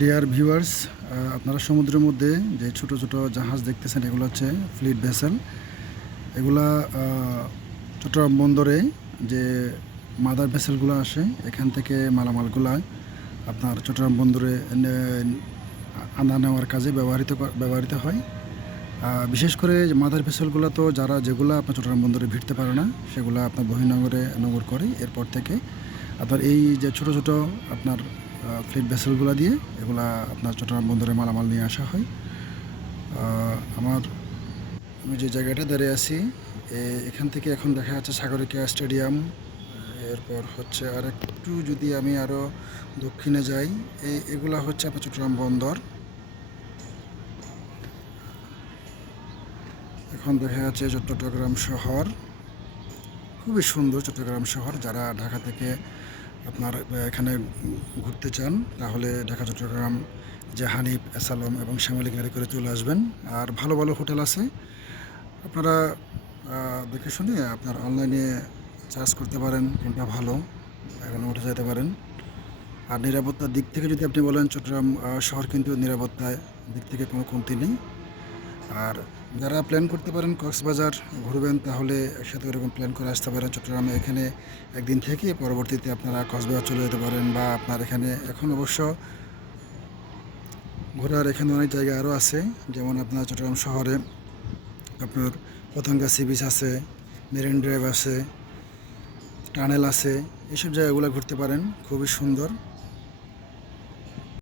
Dear viewers, আপনারা সমুদ্রের মধ্যে যে ছোট ছোট জাহাজ দেখতেছেন এগুলো হচ্ছে ফ্লিট ভেসেল। এগুলা চট্টগ্রাম বন্দরে যে মাদার ভেসেলগুলো আসে এখান থেকে মালামালগুলা আপনার চট্টগ্রাম বন্দরে আনা নেওয়ার কাজে ব্যবহৃত হয়। বিশেষ করে মাদার ভেসেলগুলো তো যেগুলো আপনার চট্টগ্রাম বন্দরে ভিড়তে পারে না সেগুলো আপনার বহির্নোঙরে নোঙর করে এরপর থেকে আপনার এই যে ছোট ছোট আপনার ফ্লিট ভেসেলগুলো দিয়ে এগুলা আপনার চট্টগ্রাম বন্দরে মালামাল নিয়ে আসা হয়। আমি যে জায়গাটা দাঁড়িয়ে আছি এখান থেকে এখন দেখা যাচ্ছে সাগরিকা স্টেডিয়াম। এরপর হচ্ছে আর একটু যদি আমি আরও দক্ষিণে যাই, এগুলা হচ্ছে আপনার চট্টগ্রাম বন্দর। এখন দেখা যাচ্ছে চট্টগ্রাম শহর, খুবই সুন্দর চট্টগ্রাম শহর। যারা ঢাকা থেকে আপনার এখানে ঘুরতে চান তাহলে ঢাকা চট্টগ্রাম যে হানিফ, অ্যাসালম এবং শ্যামলী গাড়ি করে চলে আসবেন। আর ভালো ভালো হোটেল আছে, আপনারা দেখে শুনে আপনার অনলাইনে চার্জ করতে পারেন কোনটা ভালো, এখানে উঠে যেতে পারেন। আর নিরাপত্তার দিক থেকে যদি আপনি বলেন, চট্টগ্রাম শহর কিন্তু নিরাপত্তার দিক থেকে কোনো কমতি নেই। আর যারা প্ল্যান করতে পারেন কক্সবাজার ঘুরবেন তাহলে একসাথে এরকম প্ল্যান করে আসতে পারেন চট্টগ্রামে। এখানে একদিন থেকে পরবর্তীতে আপনারা কক্সবাজার চলে যেতে পারেন, বা আপনার এখানে এখন অবশ্য ঘোরার এখানে অনেক জায়গা আরও আছে। যেমন আপনার চট্টগ্রাম শহরে আপনার পতেঙ্গা সি বিচ আছে, মেরিন ড্রাইভ আছে, টানেল আছে, এইসব জায়গাগুলো ঘুরতে পারেন, খুবই সুন্দর।